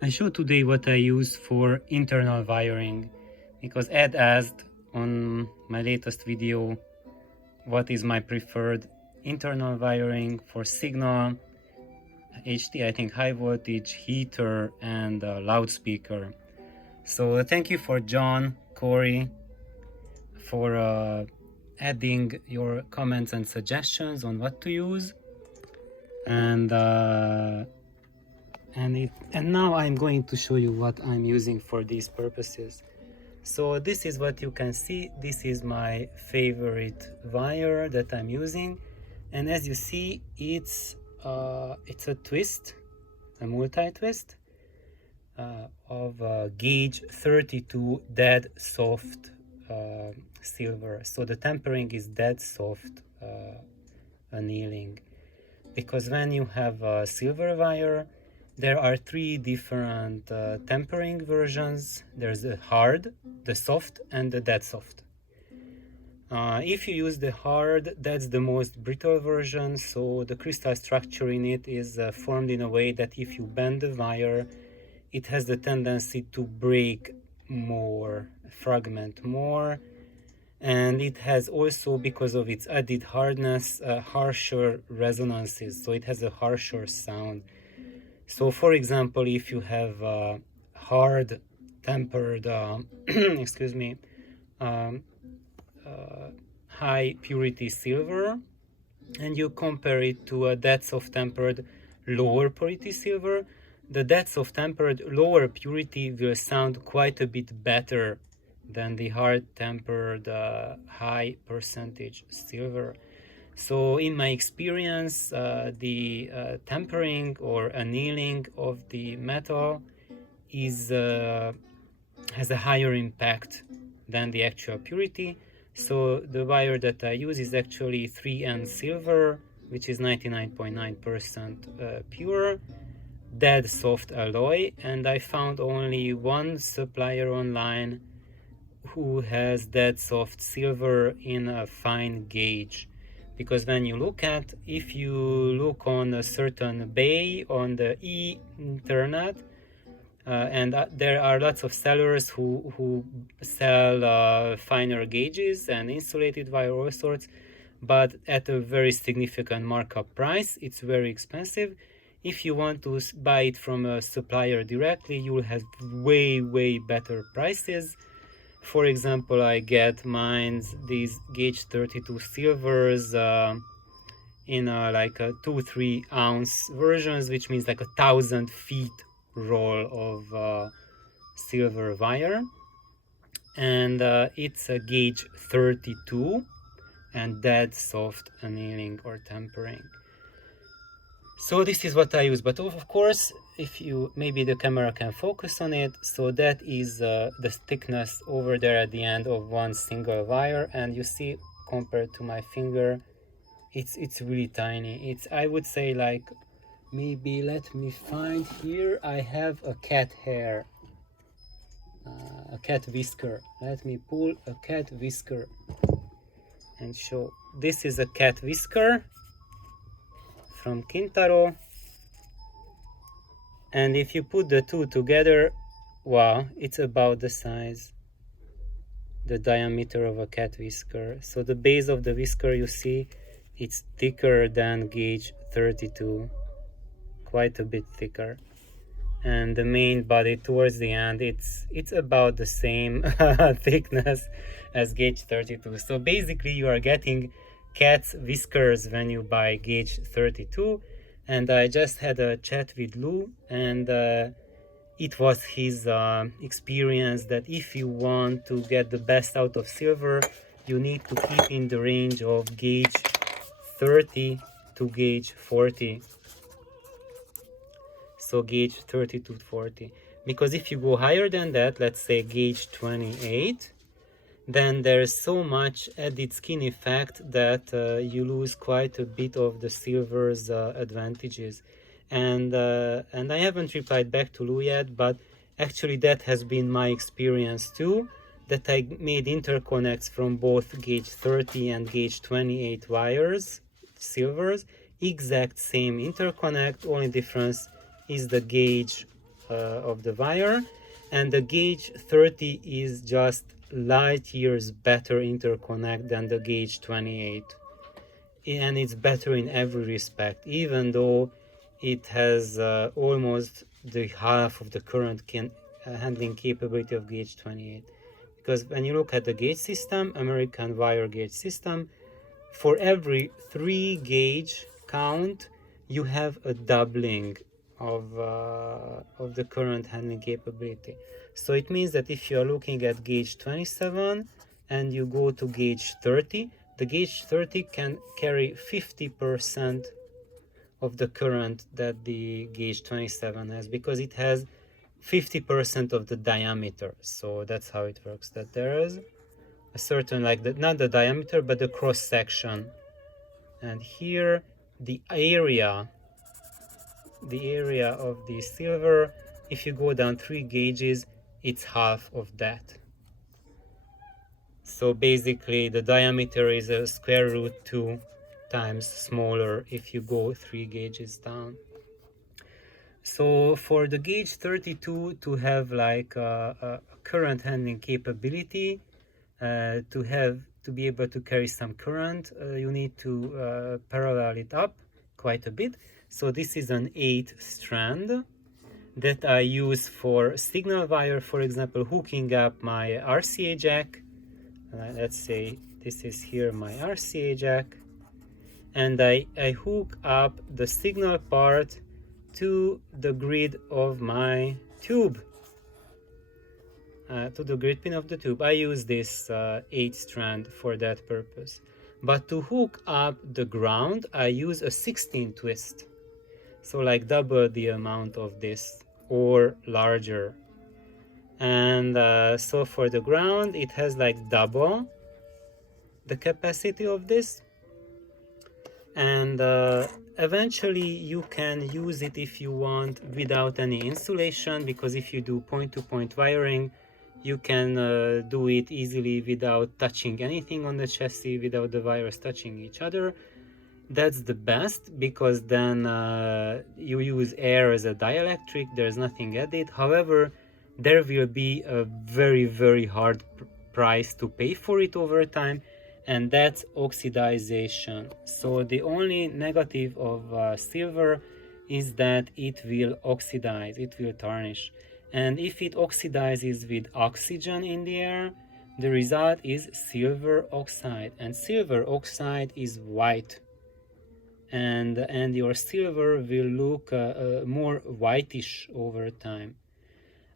I show today what I use for internal wiring, because Ed asked on my latest video what is my preferred internal wiring for signal, HT, I think high voltage, heater and loudspeaker. So thank you for John, Corey, for adding your comments and suggestions on what to use. And now I'm going to show you what I'm using for these purposes. So this is what you can see. This is my favorite wire that I'm using, and as you see, it's a twist, a multi-twist of gauge 32 dead soft silver. So the tempering is dead soft annealing, because when you have a silver wire, there are three different tempering versions. There's the hard, the soft, and the dead soft. If you use the hard, that's the most brittle version, so the crystal structure in it is formed in a way that if you bend the wire, it has the tendency to break more, fragment more, and it has also, because of its added hardness, harsher resonances, so it has a harsher sound. So for example, if you have hard tempered excuse me, high purity silver, and you compare it to a dead soft tempered lower purity silver, the dead soft tempered lower purity will sound quite a bit better than the hard tempered high percentage silver. So in my experience, the tempering or annealing of the metal is has a higher impact than the actual purity. So the wire that I use is actually 3N silver, which is 99.9% pure, dead soft alloy, and I found only one supplier online who has dead soft silver in a fine gauge. Because when you look at, if you look on a certain bay on the internet, and there are lots of sellers who sell finer gauges and insulated wire, all sorts, but at a very significant markup price. It's very expensive. If you want to buy it from a supplier directly, you will have way better prices. For example, I get these gauge 32 silvers in like a 2-3 ounce versions, which means like 1,000 feet roll of silver wire, and it's a gauge 32 and dead soft annealing or tempering. So this is what I use, but of course, if you, maybe the camera can focus on it, so that is the thickness over there at the end of one single wire, and you see, compared to my finger, it's really tiny. It's, I would say, like, maybe, let me find here, I have a cat hair, a cat whisker. Let me pull a cat whisker and show. This is a cat whisker from Kintaro, and if you put the two together, wow, it's about the size, the diameter of a cat whisker. So the base of the whisker, you see, it's thicker than gauge 32, quite a bit thicker, and the main body towards the end, it's about the same thickness as gauge 32. So basically you are getting cat's whiskers when you buy gauge 32. And I just had a chat with Lou, and it was his experience that if you want to get the best out of silver, you need to keep in the range of gauge 30 to gauge 40. So gauge 30 to 40. Because if you go higher than that, let's say gauge 28, then there's so much added skin effect that you lose quite a bit of the silver's advantages. And I haven't replied back to Lou yet, but actually that has been my experience too, that I made interconnects from both gauge 30 and gauge 28 wires, silvers, exact same interconnect, only difference is the gauge of the wire, and the gauge 30 is just light years better interconnect than the gauge 28, and it's better in every respect, even though it has almost the half of the current handling capability of gauge 28. Because when you look at the gauge system, American wire gauge system, for every 3 gauge count you have a doubling of the current handling capability. So it means that if you are looking at gauge 27 and you go to gauge 30, the gauge 30 can carry 50% of the current that the gauge 27 has, because it has 50% of the diameter. So that's how it works, that there is a certain, like, not the diameter but the cross section, and here the area of the silver, if you go down 3 gauges, it's half of that. So basically the diameter is a square root 2 times smaller if you go 3 gauges down. So for the gauge 32 to have like a current handling capability, to be able to carry some current, you need to parallel it up quite a bit. So this is an 8 strand that I use for signal wire, for example, hooking up my RCA jack. Let's say this is here my RCA jack, and I hook up the signal part to the grid of my tube, to the grid pin of the tube. I use this 8 strand for that purpose. But to hook up the ground, I use a 16 twist. So like double the amount of this or larger. And so for the ground, it has like double the capacity of this. And eventually you can use it if you want without any insulation, because if you do point-to-point wiring, you can do it easily without touching anything on the chassis, without the wires touching each other. That's the best, because then you use air as a dielectric, there's nothing added. However, there will be a very, very hard price to pay for it over time, and that's oxidization. So the only negative of silver is that it will oxidize, it will tarnish. And if it oxidizes with oxygen in the air, the result is silver oxide, and silver oxide is white. And your silver will look more whitish over time.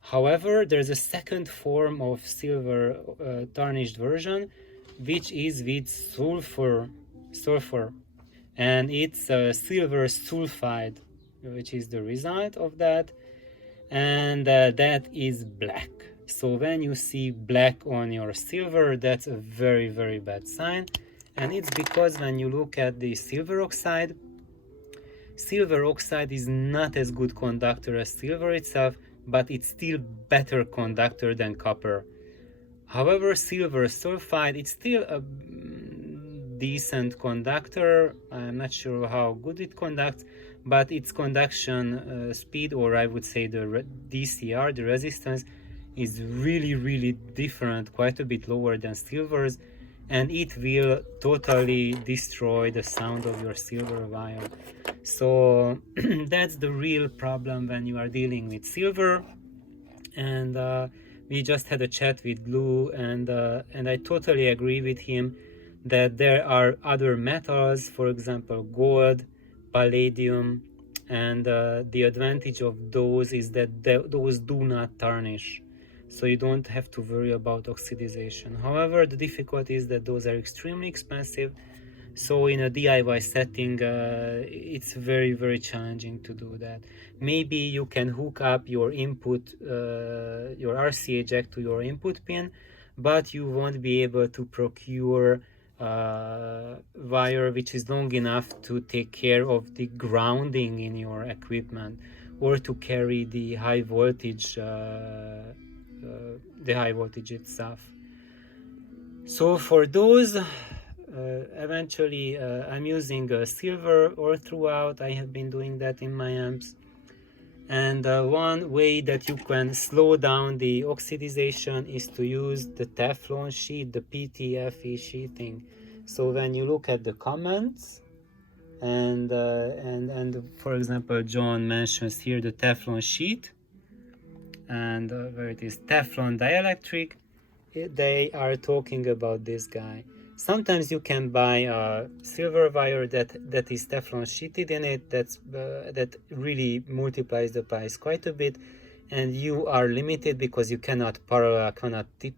However, there's a second form of silver tarnished version, which is with sulfur, and it's silver sulfide, which is the result of that, and that is black. So when you see black on your silver, that's a very, very bad sign. And it's because when you look at the silver oxide is not as good conductor as silver itself, but it's still better conductor than copper. However, silver sulfide, it's still a decent conductor. I'm not sure how good it conducts, but its conduction speed, or I would say the DCR, the resistance, is really, really different, quite a bit lower than silver's, and it will totally destroy the sound of your silver wire. So that's the real problem when you are dealing with silver. And we just had a chat with Lou, and I totally agree with him that there are other metals, for example gold, palladium, and the advantage of those is that those do not tarnish, so you don't have to worry about oxidization. However, the difficulty is that those are extremely expensive, so in a DIY setting it's very, very challenging to do that. Maybe you can hook up your input, your RCA jack to your input pin, but you won't be able to procure wire which is long enough to take care of the grounding in your equipment, or to carry the high voltage itself. So for those, eventually I'm using silver all throughout. I have been doing that in my amps, And one way that you can slow down the oxidization is to use the Teflon sheet, the PTFE sheeting. So when you look at the comments, and for example, John mentions here the Teflon sheet, and where it is Teflon dielectric, they are talking about this guy. Sometimes you can buy a silver wire that is Teflon sheeted in it. That really multiplies the price quite a bit, and you are limited because you cannot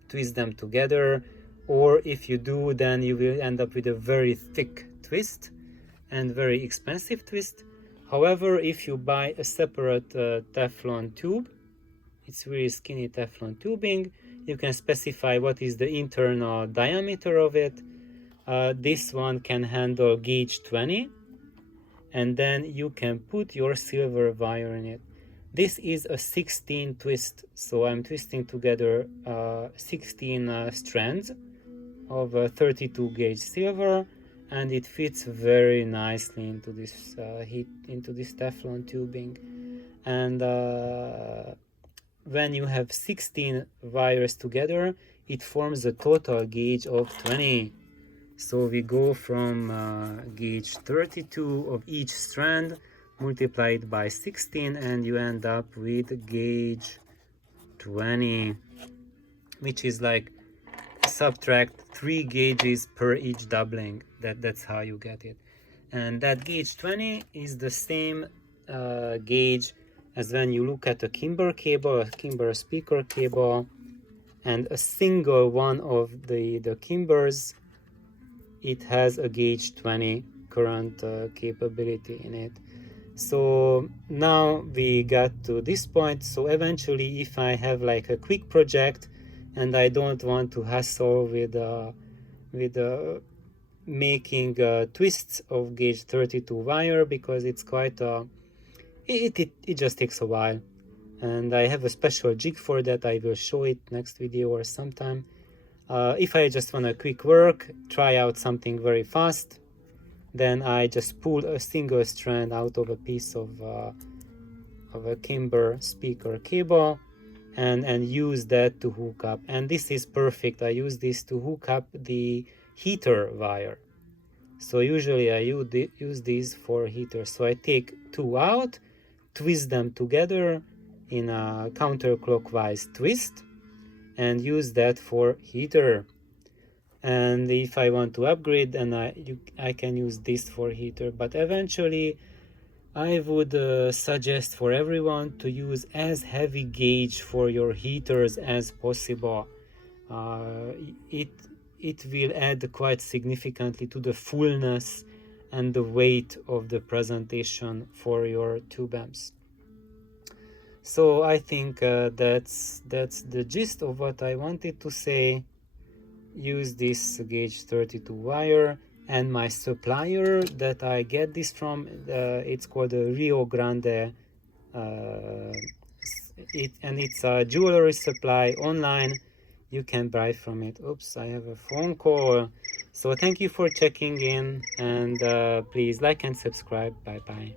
twist them together, or if you do, then you will end up with a very thick twist and very expensive twist. However, if you buy a separate Teflon tube, it's really skinny Teflon tubing, you can specify what is the internal diameter of it. This one can handle gauge 20, and then you can put your silver wire in it. This is a 16 twist, so I'm twisting together 16 strands of 32 gauge silver, and it fits very nicely into this Teflon tubing. And when you have 16 wires together, it forms a total gauge of 20. So we go from gauge 32 of each strand, multiplied by 16, and you end up with gauge 20, which is like subtract 3 gauges per each doubling. That's how you get it. And that gauge 20 is the same gauge as when you look at a Kimber cable, a Kimber speaker cable, and a single one of the Kimbers, it has a gauge 20 current capability in it. So now we got to this point. So eventually, if I have like a quick project and I don't want to hassle with making twists of gauge 32 wire, because it's quite it just takes a while, and I have a special jig for that. I will show it next video or sometime. If I just want a quick work, try out something very fast, then I just pull a single strand out of a piece of a Kimber speaker cable and use that to hook up. And this is perfect. I use this to hook up the heater wire. So usually I use these for heaters. So I take 2 out, twist them together in a counterclockwise twist, and use that for heater. And if I want to upgrade, then I can use this for heater. But eventually I would suggest for everyone to use as heavy gauge for your heaters as possible. It will add quite significantly to the fullness and the weight of the presentation for your tube amps. So I think that's the gist of what I wanted to say. Use this gauge 32 wire, and my supplier that I get this from, it's called a Rio Grande. It's a jewelry supply online. You can buy from it. Oops, I have a phone call. So thank you for checking in, and please like and subscribe. Bye bye.